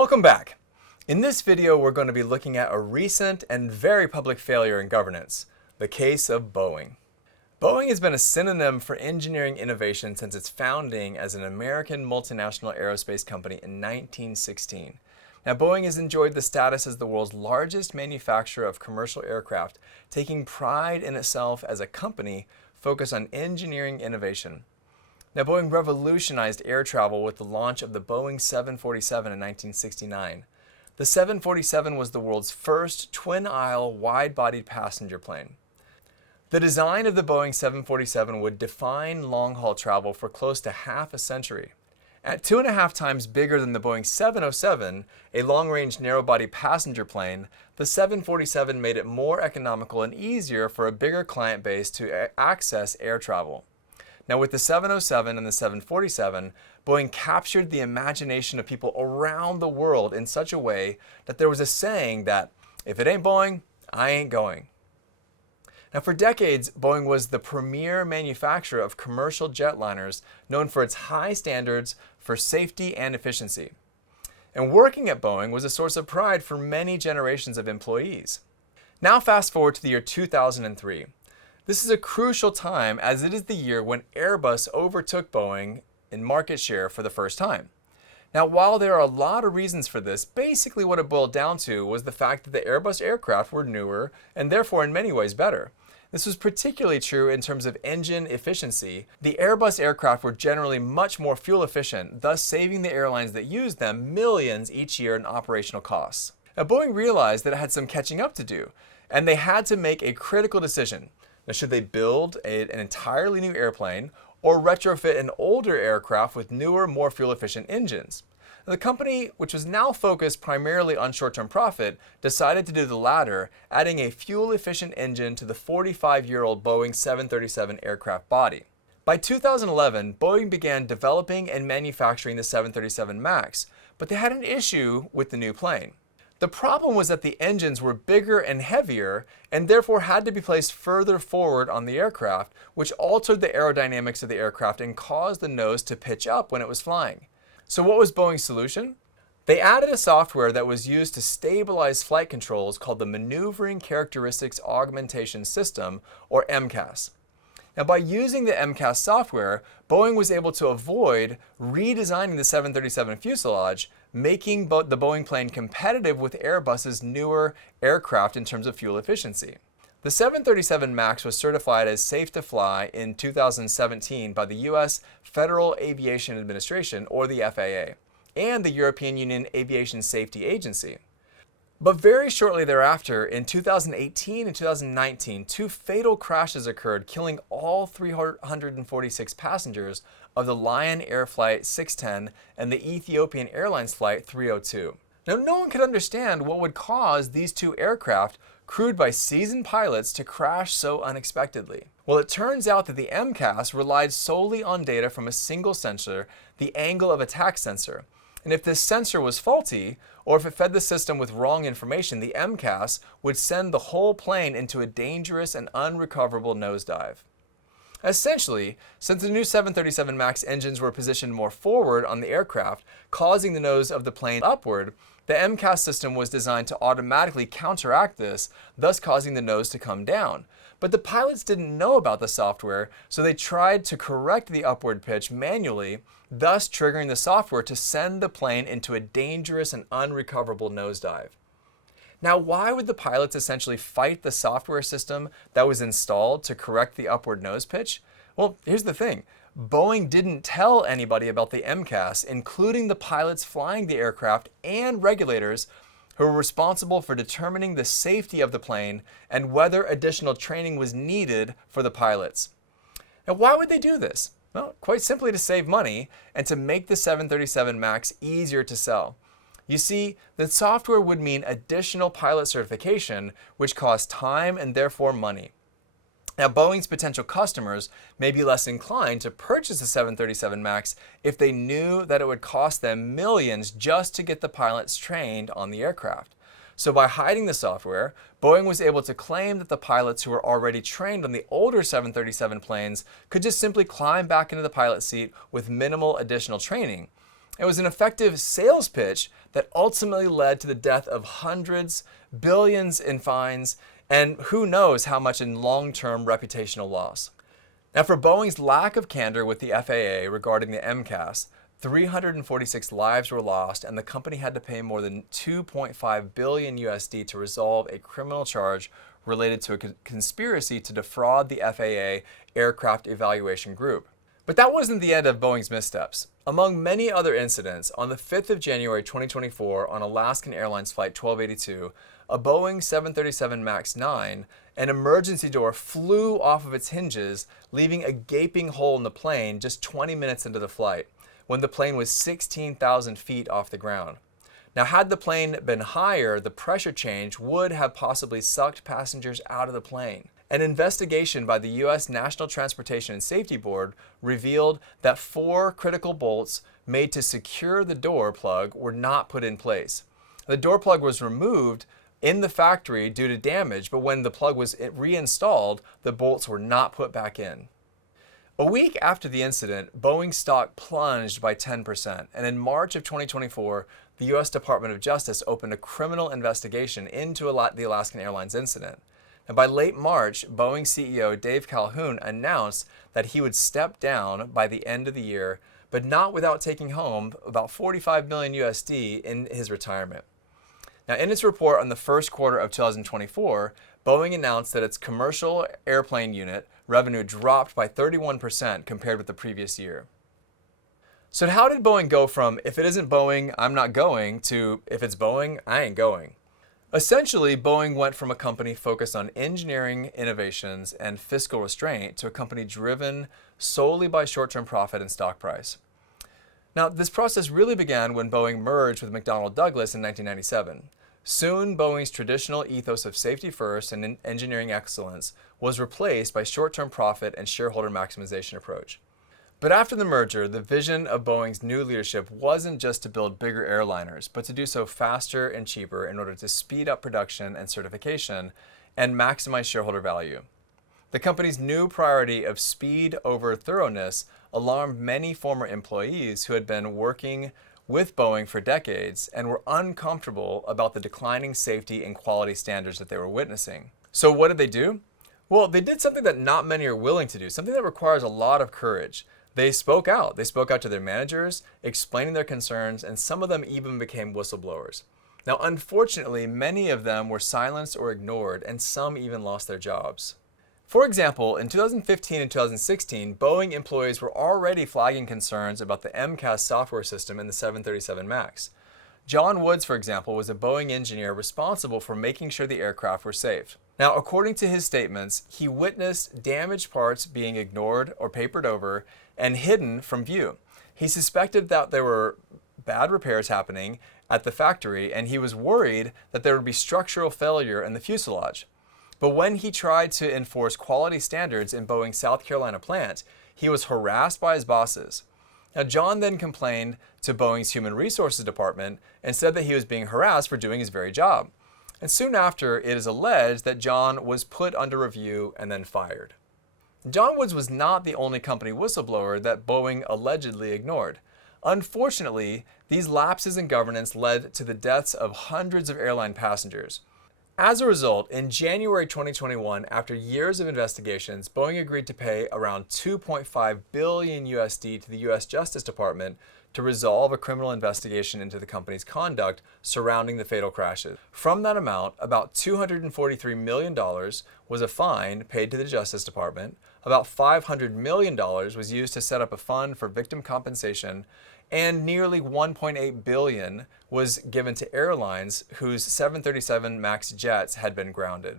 Welcome back. In this video, we're going to be looking at a recent and very public failure in governance, the case of Boeing. Boeing has been a synonym for engineering innovation since its founding as an American multinational aerospace company in 1916. Now, Boeing has enjoyed the status as the world's largest manufacturer of commercial aircraft, taking pride in itself as a company focused on engineering innovation. Now, Boeing revolutionized air travel with the launch of the Boeing 747 in 1969. The 747 was the world's first twin-aisle, wide-bodied passenger plane. The design of the Boeing 747 would define long-haul travel for close to half a century. At 2.5 times bigger than the Boeing 707, a long-range narrow-body passenger plane, the 747 made it more economical and easier for a bigger client base to access air travel. Now, with the 707 and the 747, Boeing captured the imagination of people around the world in such a way that there was a saying that, if it ain't Boeing, I ain't going. Now, for decades, Boeing was the premier manufacturer of commercial jetliners, known for its high standards for safety and efficiency. And working at Boeing was a source of pride for many generations of employees. Now, fast forward to the year 2003. This is a crucial time as it is the year when Airbus overtook Boeing in market share for the first time. Now, while there are a lot of reasons for this, basically what it boiled down to was the fact that the Airbus aircraft were newer and therefore in many ways better. This was particularly true in terms of engine efficiency. The Airbus aircraft were generally much more fuel efficient, thus saving the airlines that used them millions each year in operational costs. Now, Boeing realized that it had some catching up to do, and they had to make a critical decision. Now, should they build an entirely new airplane or retrofit an older aircraft with newer, more fuel-efficient engines? Now, the company, which was now focused primarily on short-term profit, decided to do the latter, adding a fuel-efficient engine to the 45-year-old Boeing 737 aircraft body. By 2011, Boeing began developing and manufacturing the 737 MAX, but they had an issue with the new plane. The problem was that the engines were bigger and heavier and therefore had to be placed further forward on the aircraft, which altered the aerodynamics of the aircraft and caused the nose to pitch up when it was flying. So what was Boeing's solution? They added a software that was used to stabilize flight controls called the Maneuvering Characteristics Augmentation System, or MCAS. Now, by using the MCAS software, Boeing was able to avoid redesigning the 737 fuselage, making the Boeing plane competitive with Airbus's newer aircraft in terms of fuel efficiency. The 737 MAX was certified as safe to fly in 2017 by the U.S. Federal Aviation Administration, or the FAA, and the European Union Aviation Safety Agency. But very shortly thereafter, in 2018 and 2019, two fatal crashes occurred, killing all 346 passengers of the Lion Air Flight 610 and the Ethiopian Airlines Flight 302. Now, no one could understand what would cause these two aircraft, crewed by seasoned pilots, to crash so unexpectedly. Well, it turns out that the MCAS relied solely on data from a single sensor, the angle of attack sensor. And if this sensor was faulty, or if it fed the system with wrong information, the MCAS would send the whole plane into a dangerous and unrecoverable nosedive. Essentially, since the new 737 MAX engines were positioned more forward on the aircraft, causing the nose of the plane upward, the MCAS system was designed to automatically counteract this, thus causing the nose to come down. But the pilots didn't know about the software, so they tried to correct the upward pitch manually, thus triggering the software to send the plane into a dangerous and unrecoverable nosedive. Now, why would the pilots essentially fight the software system that was installed to correct the upward nose pitch? Well, here's the thing. Boeing didn't tell anybody about the MCAS, including the pilots flying the aircraft and regulators who were responsible for determining the safety of the plane and whether additional training was needed for the pilots. Now, why would they do this? Well, quite simply to save money and to make the 737 MAX easier to sell. You see, the software would mean additional pilot certification, which costs time and therefore money. Now, Boeing's potential customers may be less inclined to purchase the 737 MAX if they knew that it would cost them millions just to get the pilots trained on the aircraft. So by hiding the software, Boeing was able to claim that the pilots who were already trained on the older 737 planes could just simply climb back into the pilot seat with minimal additional training. It was an effective sales pitch that ultimately led to the death of hundreds, billions in fines, and who knows how much in long-term reputational loss. Now, for Boeing's lack of candor with the FAA regarding the MCAS, 346 lives were lost, and the company had to pay more than 2.5 billion USD to resolve a criminal charge related to a conspiracy to defraud the FAA Aircraft Evaluation Group. But that wasn't the end of Boeing's missteps. Among many other incidents, on the 5th of January 2024 on Alaskan Airlines Flight 1282, a Boeing 737 MAX 9, an emergency door flew off of its hinges, leaving a gaping hole in the plane just 20 minutes into the flight, when the plane was 16,000 feet off the ground. Now, had the plane been higher, the pressure change would have possibly sucked passengers out of the plane. An investigation by the U.S. National Transportation and Safety Board revealed that 4 critical bolts made to secure the door plug were not put in place. The door plug was removed in the factory due to damage, but when the plug was reinstalled, the bolts were not put back in. A week after the incident, Boeing stock plunged by 10%, and in March of 2024, the U.S. Department of Justice opened a criminal investigation into the Alaskan Airlines incident. And by late March, Boeing CEO Dave Calhoun announced that he would step down by the end of the year, but not without taking home about 45 million USD in his retirement. Now, in its report on the first quarter of 2024, Boeing announced that its commercial airplane unit revenue dropped by 31% compared with the previous year. So how did Boeing go from, if it isn't Boeing, I'm not going, to, if it's Boeing, I ain't going? Essentially, Boeing went from a company focused on engineering innovations and fiscal restraint to a company driven solely by short-term profit and stock price. Now, this process really began when Boeing merged with McDonnell Douglas in 1997. Soon, Boeing's traditional ethos of safety first and engineering excellence was replaced by short-term profit and shareholder maximization approach. But after the merger, the vision of Boeing's new leadership wasn't just to build bigger airliners, but to do so faster and cheaper in order to speed up production and certification and maximize shareholder value. The company's new priority of speed over thoroughness alarmed many former employees who had been working with Boeing for decades and were uncomfortable about the declining safety and quality standards that they were witnessing. So what did they do? Well, they did something that not many are willing to do, something that requires a lot of courage. They spoke out. They spoke out to their managers, explaining their concerns, and some of them even became whistleblowers. Now, unfortunately, many of them were silenced or ignored, and some even lost their jobs. For example, in 2015 and 2016, Boeing employees were already flagging concerns about the MCAS software system in the 737 MAX. John Woods, for example, was a Boeing engineer responsible for making sure the aircraft were safe. Now, according to his statements, he witnessed damaged parts being ignored or papered over and hidden from view. He suspected that there were bad repairs happening at the factory, and he was worried that there would be structural failure in the fuselage. But when he tried to enforce quality standards in Boeing's South Carolina plant, he was harassed by his bosses. Now, John then complained to Boeing's Human Resources Department and said that he was being harassed for doing his very job. And soon after, it is alleged that John was put under review and then fired. John Woods was not the only company whistleblower that Boeing allegedly ignored. Unfortunately, these lapses in governance led to the deaths of hundreds of airline passengers. As a result, in January 2021, after years of investigations, Boeing agreed to pay around 2.5 billion USD to the US Justice Department to resolve a criminal investigation into the company's conduct surrounding the fatal crashes. From that amount, about $243 million was a fine paid to the Justice Department, about $500 million was used to set up a fund for victim compensation, and nearly $1.8 billion was given to airlines whose 737 MAX jets had been grounded.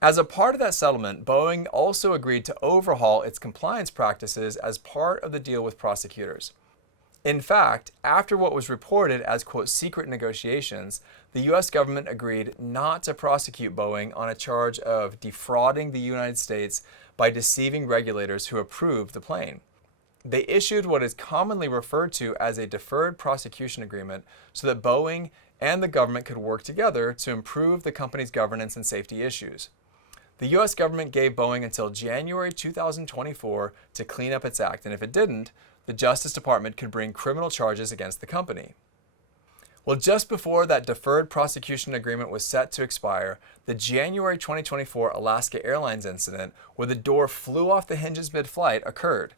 As a part of that settlement, Boeing also agreed to overhaul its compliance practices as part of the deal with prosecutors. In fact, after what was reported as, quote, secret negotiations, the U.S. government agreed not to prosecute Boeing on a charge of defrauding the United States by deceiving regulators who approved the plane. They issued what is commonly referred to as a deferred prosecution agreement so that Boeing and the government could work together to improve the company's governance and safety issues. The U.S. government gave Boeing until January 2024 to clean up its act, and if it didn't, the Justice Department could bring criminal charges against the company. Well, just before that deferred prosecution agreement was set to expire, the January 2024 Alaska Airlines incident, where the door flew off the hinges mid-flight, occurred.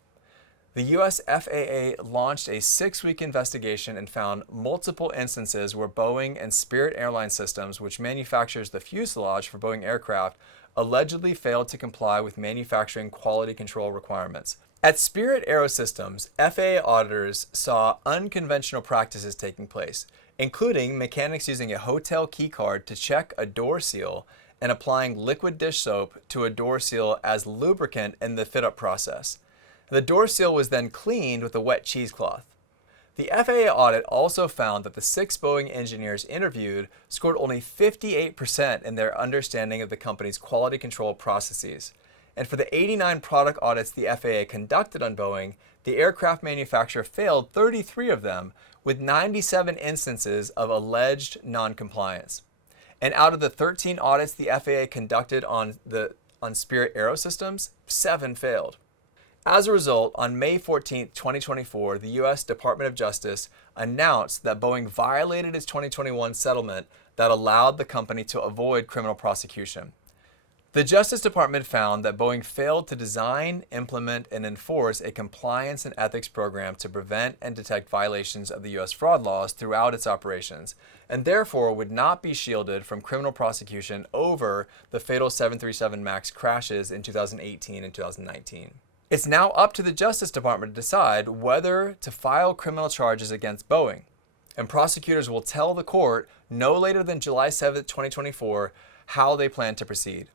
The U.S. FAA launched a 6-week investigation and found multiple instances where Boeing and Spirit Airlines Systems, which manufactures the fuselage for Boeing aircraft, allegedly failed to comply with manufacturing quality control requirements. At Spirit Aerosystems, FAA auditors saw unconventional practices taking place, including mechanics using a hotel key card to check a door seal and applying liquid dish soap to a door seal as lubricant in the fit-up process. The door seal was then cleaned with a wet cheesecloth. The FAA audit also found that the 6 Boeing engineers interviewed scored only 58% in their understanding of the company's quality control processes. And for the 89 product audits the FAA conducted on Boeing, the aircraft manufacturer failed 33 of them, with 97 instances of alleged noncompliance. And out of the 13 audits the FAA conducted on Spirit Aerosystems, 7 failed. As a result, on May 14, 2024, the U.S. Department of Justice announced that Boeing violated its 2021 settlement that allowed the company to avoid criminal prosecution. The Justice Department found that Boeing failed to design, implement, and enforce a compliance and ethics program to prevent and detect violations of the U.S. fraud laws throughout its operations, and therefore would not be shielded from criminal prosecution over the fatal 737 MAX crashes in 2018 and 2019. It's now up to the Justice Department to decide whether to file criminal charges against Boeing, and prosecutors will tell the court no later than July 7, 2024, how they plan to proceed.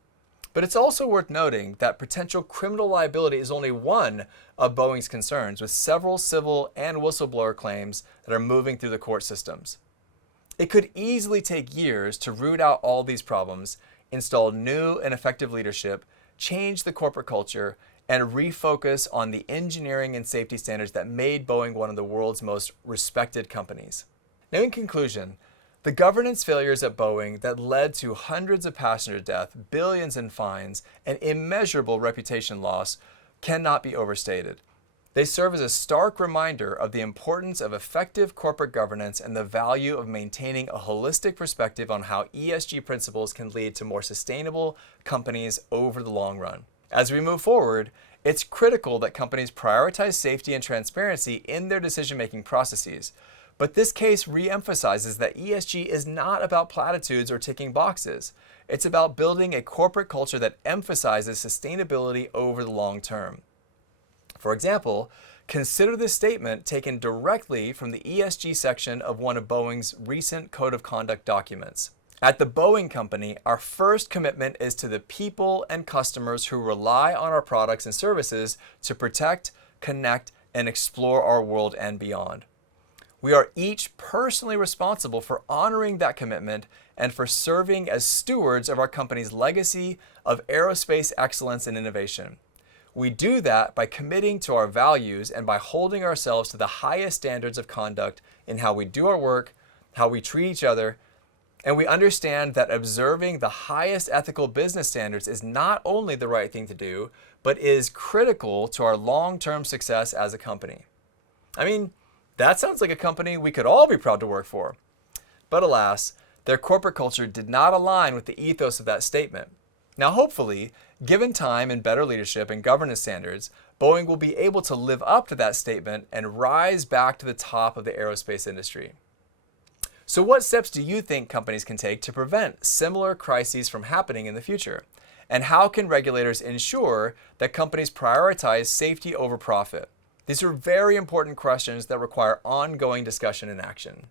But it's also worth noting that potential criminal liability is only one of Boeing's concerns, with several civil and whistleblower claims that are moving through the court systems. It could easily take years to root out all these problems, install new and effective leadership, change the corporate culture, and refocus on the engineering and safety standards that made Boeing one of the world's most respected companies. Now, in conclusion, the governance failures at Boeing that led to hundreds of passenger deaths, billions in fines, and immeasurable reputation loss cannot be overstated. They serve as a stark reminder of the importance of effective corporate governance and the value of maintaining a holistic perspective on how ESG principles can lead to more sustainable companies over the long run. As we move forward, it's critical that companies prioritize safety and transparency in their decision-making processes. But this case re-emphasizes that ESG is not about platitudes or ticking boxes. It's about building a corporate culture that emphasizes sustainability over the long term. For example, consider this statement taken directly from the ESG section of one of Boeing's recent Code of Conduct documents. At the Boeing Company, our first commitment is to the people and customers who rely on our products and services to protect, connect, and explore our world and beyond. We are each personally responsible for honoring that commitment and for serving as stewards of our company's legacy of aerospace excellence and innovation. We do that by committing to our values and by holding ourselves to the highest standards of conduct in how we do our work, how we treat each other, and we understand that observing the highest ethical business standards is not only the right thing to do, but is critical to our long-term success as a company. I mean, that sounds like a company we could all be proud to work for. But alas, their corporate culture did not align with the ethos of that statement. Now, hopefully, given time and better leadership and governance standards, Boeing will be able to live up to that statement and rise back to the top of the aerospace industry. So what steps do you think companies can take to prevent similar crises from happening in the future? And how can regulators ensure that companies prioritize safety over profit? These are very important questions that require ongoing discussion and action.